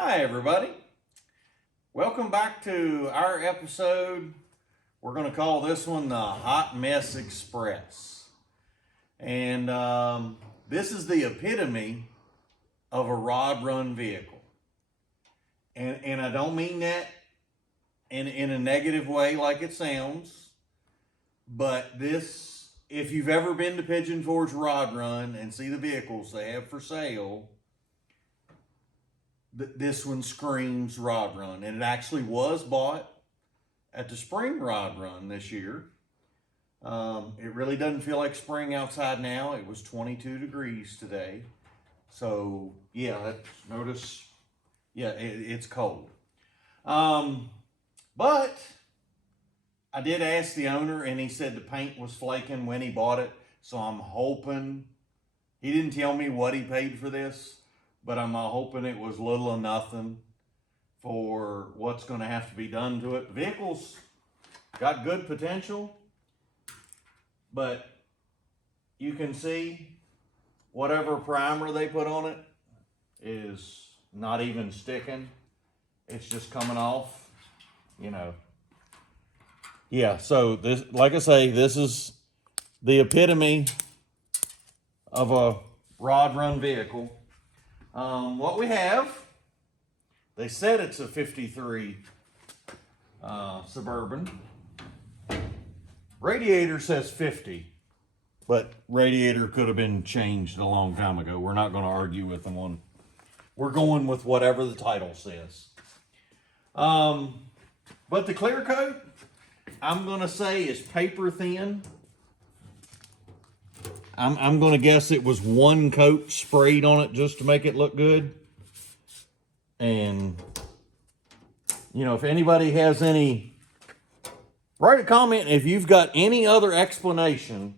Hi, everybody. Welcome back to our episode. We're going to call this one the Hot Mess Express. And this is the epitome of a rod run vehicle. And I don't mean that in a negative way like it sounds. But this, if you've ever been to Pigeon Forge Rod Run and see the vehicles they have for sale, this one screams Rod Run, and it actually was bought at the spring Rod Run this year. It really doesn't feel like spring outside now. It was 22 degrees today. So yeah, notice, yeah, it's cold. But I did ask the owner, and he said the paint was flaking when he bought it. So I'm hoping, he didn't tell me what he paid for this, but I'm hoping it was little or nothing for what's going to have to be done to it. The vehicle's got good potential, but you can see whatever primer they put on it is not even sticking. It's just coming off, you know. Yeah, so this, like I say, this is the epitome of a rod run vehicle. What we have, they said it's a 53 Suburban. Radiator says 50, but radiator could have been changed a long time ago. We're not going to argue with them on, we're going with whatever the title says. But the clear coat, I'm going to say is paper thin. I'm going to guess it was one coat sprayed on it just to make it look good. And, you know, if anybody has any, write a comment if you've got any other explanation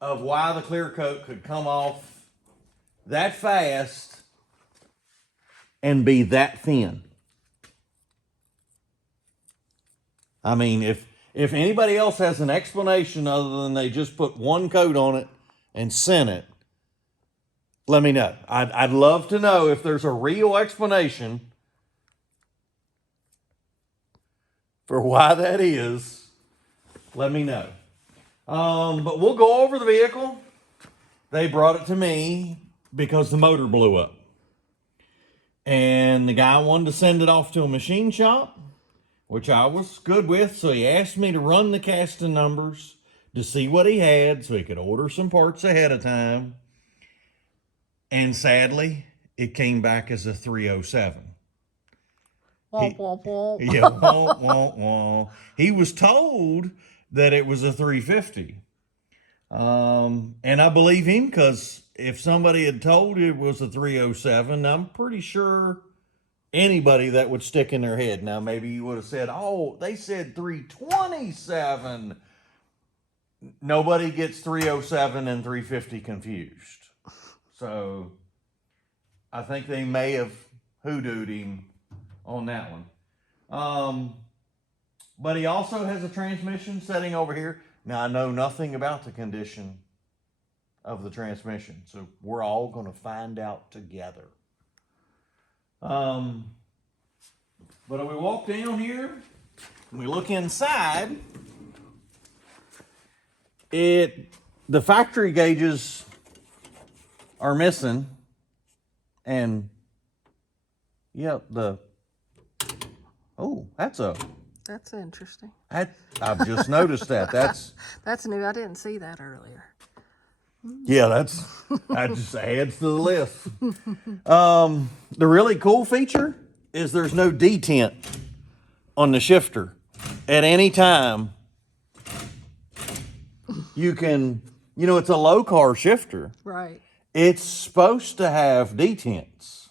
of why the clear coat could come off that fast and be that thin. I mean, if anybody else has an explanation other than they just put one coat on it and sent it, let me know. I'd love to know if there's a real explanation for why that is. Let me know. But we'll go over the vehicle. They brought it to me because the motor blew up. And the guy wanted to send it off to a machine shop, which I was good with. So he asked me to run the casting numbers to see what he had so he could order some parts ahead of time. And sadly, it came back as a 307. He was told that it was a 350. And I believe him, because if somebody had told it was a 307, I'm pretty sure anybody that would stick in their head. Now, maybe you would have said, oh, they said 327. Nobody gets 307 and 350 confused. So I think they may have hoodooed him on that one. But he also has a transmission setting over here. Now, I know nothing about the condition of the transmission, so we're all going to find out together. But if we walk down here and we look inside, the factory gauges are missing, and yeah, that's interesting. I've just noticed that. That's new. I didn't see that earlier. Yeah, that just adds to the list. The really cool feature is there's no detent on the shifter. At any time, you can, you know, it's a low car shifter. Right. It's supposed to have detents,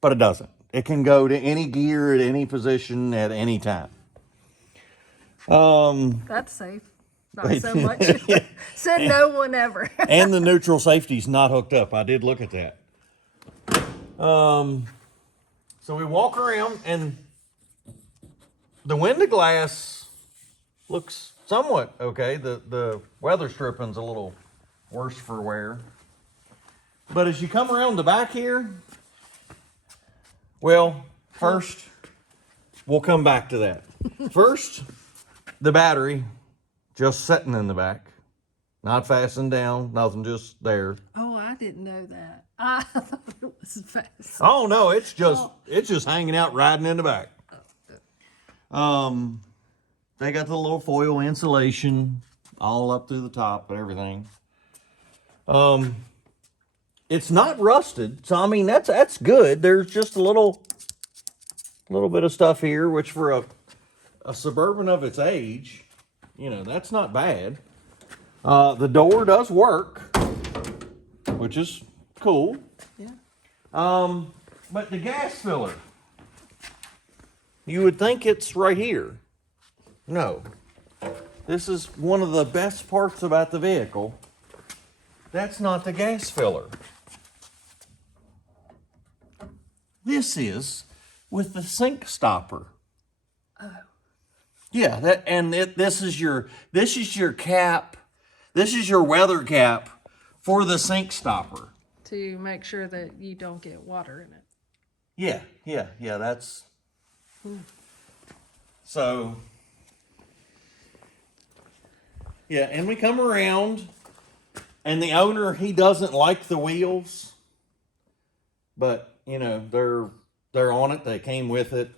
but it doesn't. It can go to any gear at any position at any time. That's safe. Not so much. Said no one ever. And the neutral safety's not hooked up. I did look at that. So we walk around, and the window glass looks somewhat okay. The weather stripping's a little worse for wear. But as you come around the back here, Well, first, we'll come back to that. First, the battery just sitting in the back, not fastened down, nothing, just there. Oh, I didn't know that. I thought it was fast. Oh no, it's just hanging out, riding in the back. They got the little foil insulation all up through the top and everything. It's not rusted, so I mean that's good. There's just a little bit of stuff here, which for a Suburban of its age, you know, that's not bad. The door does work, which is cool. Yeah. But the gas filler, you would think it's right here. No. This is one of the best parts about the vehicle. That's not the gas filler. This is with the sink stopper. Oh. Yeah, this is your cap. This is your weather cap for the sink stopper. To make sure that you don't get water in it. Yeah, that's so. Yeah, and we come around, and the owner, he doesn't like the wheels, but you know they're on it. They came with it.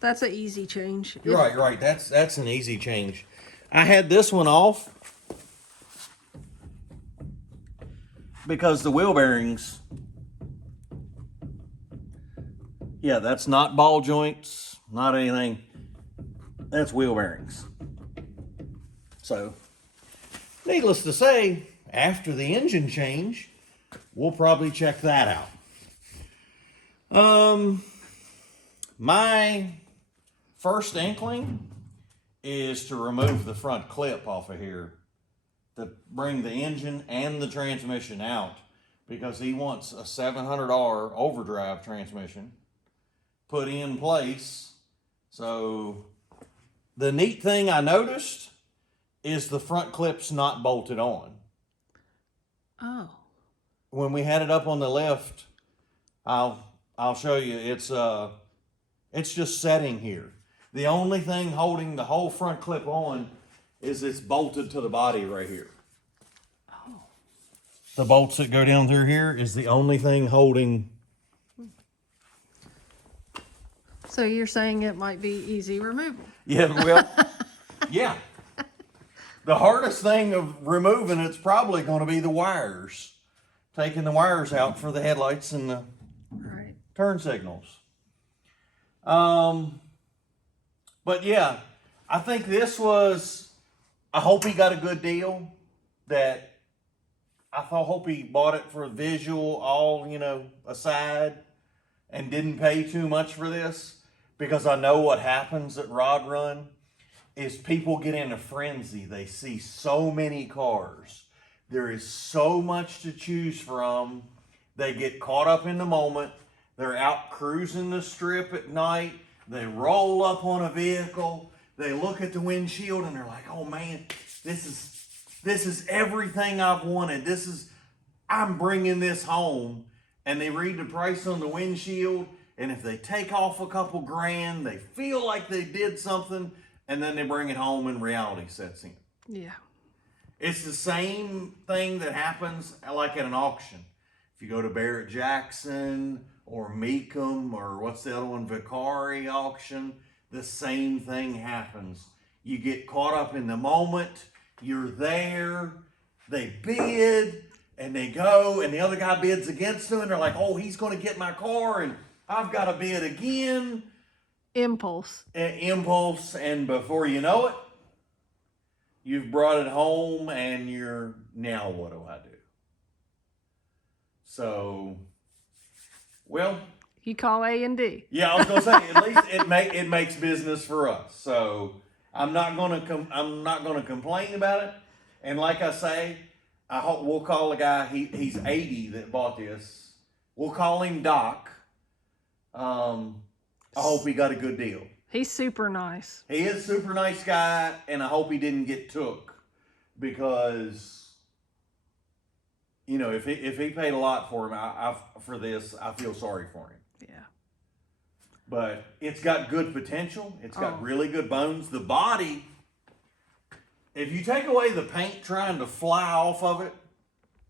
That's an easy change. Right. That's an easy change. I had this one off because the wheel bearings. Yeah, that's not ball joints, not anything. That's wheel bearings. So, needless to say, after the engine change, we'll probably check that out. My first inkling is to remove the front clip off of here to bring the engine and the transmission out, because he wants a $700 overdrive transmission put in place. So the neat thing I noticed is the front clip's not bolted on. Oh. When we had it up on the left, I'll show you. It's just setting here. The only thing holding the whole front clip on is it's bolted to the body right here. Oh. The bolts that go down through here is the only thing holding. So you're saying it might be easy removal? Yeah, well, yeah. The hardest thing of removing it's probably going to be the wires. Taking the wires out for the headlights and the turn signals. But yeah, I think this was, I hope he got a good deal. That I hope he bought it for visual, all, aside, and didn't pay too much for this. Because I know what happens at Rod Run is people get in a frenzy. They see so many cars. There is so much to choose from. They get caught up in the moment. They're out cruising the strip at night. They roll up on a vehicle. They look at the windshield and they're like, oh man, this is everything I've wanted. I'm bringing this home. And they read the price on the windshield. And if they take off a couple grand, they feel like they did something, and then they bring it home and reality sets in. Yeah. It's the same thing that happens like at an auction. If you go to Barrett Jackson or Meekum or what's the other one, Vicari auction, the same thing happens. You get caught up in the moment, you're there, they bid, and they go, and the other guy bids against them, and they're like, oh, he's going to get my car, and I've got to bid again. Impulse. Impulse, and before you know it, you've brought it home, and you're, now what do I do? So, well. You call A&D. Yeah, I was going to say, at least it makes business for us. So, I'm not going to complain about it. And like I say, I hope we'll call a guy, he's 80 that bought this. We'll call him Doc. I hope he got a good deal. He's super nice. He is a super nice guy, and I hope he didn't get took, because you know, if he paid a lot for him, for this, I feel sorry for him. Yeah. But it's got good potential. It's got Oh. really good bones. The body, if you take away the paint trying to fly off of it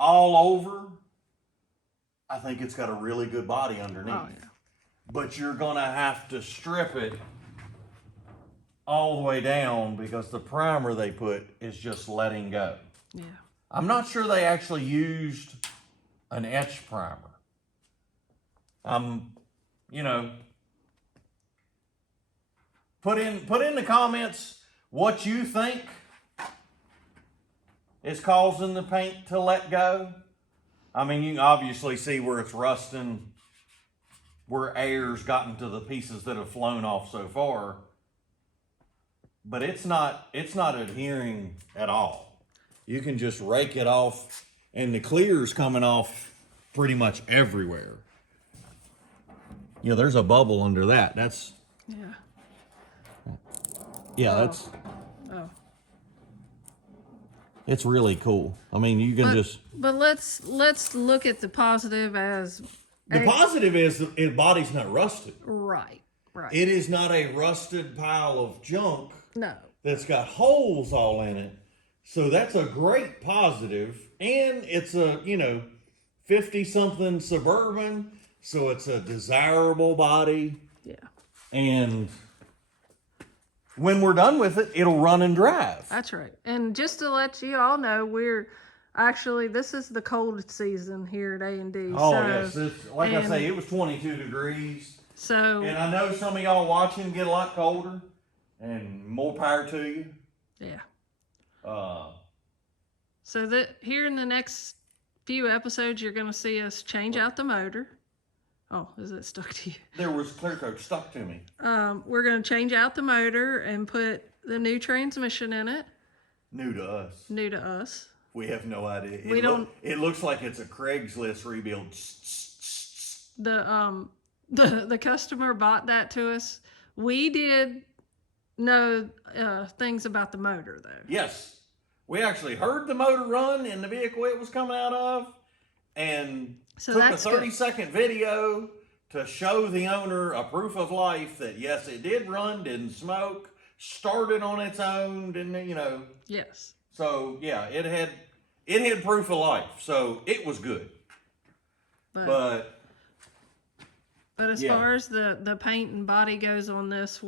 all over, I think it's got a really good body underneath. Oh, yeah. But you're going to have to strip it all the way down because the primer they put is just letting go. Yeah. I'm not sure they actually used an etch primer. You know, put in the comments what you think is causing the paint to let go. I mean, you can obviously see where it's rusting, where air's gotten to the pieces that have flown off so far. But it's not adhering at all. You can just rake it off, and the clear's coming off pretty much everywhere. You know, there's a bubble under that. That's that's Oh. it's really cool. I mean, you can But let's look at the positive as the positive is the body's not rusted. right. It is not a rusted pile of junk No. that's got holes all in it. So that's a great positive. And it's a, 50-something Suburban. So it's a desirable body. Yeah. And when we're done with it, it'll run and drive. That's right. And just to let you all know, this is the cold season here at A&D. Oh, so, yes. I say, it was 22 degrees. So. And I know some of y'all watching get a lot colder. And more power to you. Yeah. So that here in the next few episodes, you're going to see us change out the motor. Oh, is it stuck to you? There was clear coat stuck to me. We're going to change out the motor and put the new transmission in it. New to us. New to us. We have no idea. It looks like it's a Craigslist rebuild. The customer bought that to us. We did know things about the motor though. Yes. We actually heard the motor run in the vehicle it was coming out of, and took a 30-second video to show the owner a proof of life that yes, it did run, didn't smoke, started on its own, didn't. Yes. So yeah, it had proof of life, so it was good. But as far as the paint and body goes on this,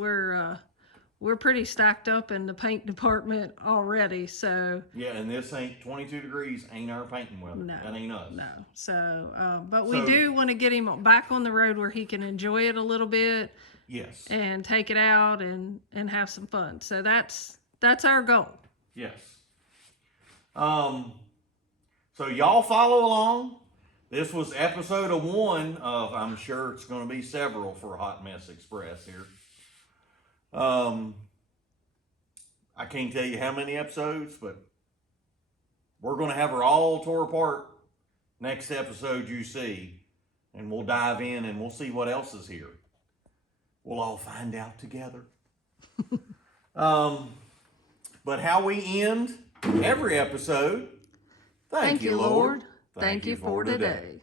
we're pretty stacked up in the paint department already, so. Yeah, and this ain't 22 degrees, ain't our painting weather. No. That ain't us. No. So, but we do want to get him back on the road where he can enjoy it a little bit. Yes. And take it out and have some fun. So that's our goal. Yes. So y'all follow along. This was episode 1 of, I'm sure it's going to be several for Hot Mess Express here. I can't tell you how many episodes, but we're going to have her all tore apart next episode you see, and we'll dive in and we'll see what else is here. We'll all find out together. But how we end every episode, thank you, Lord. Thank you for today.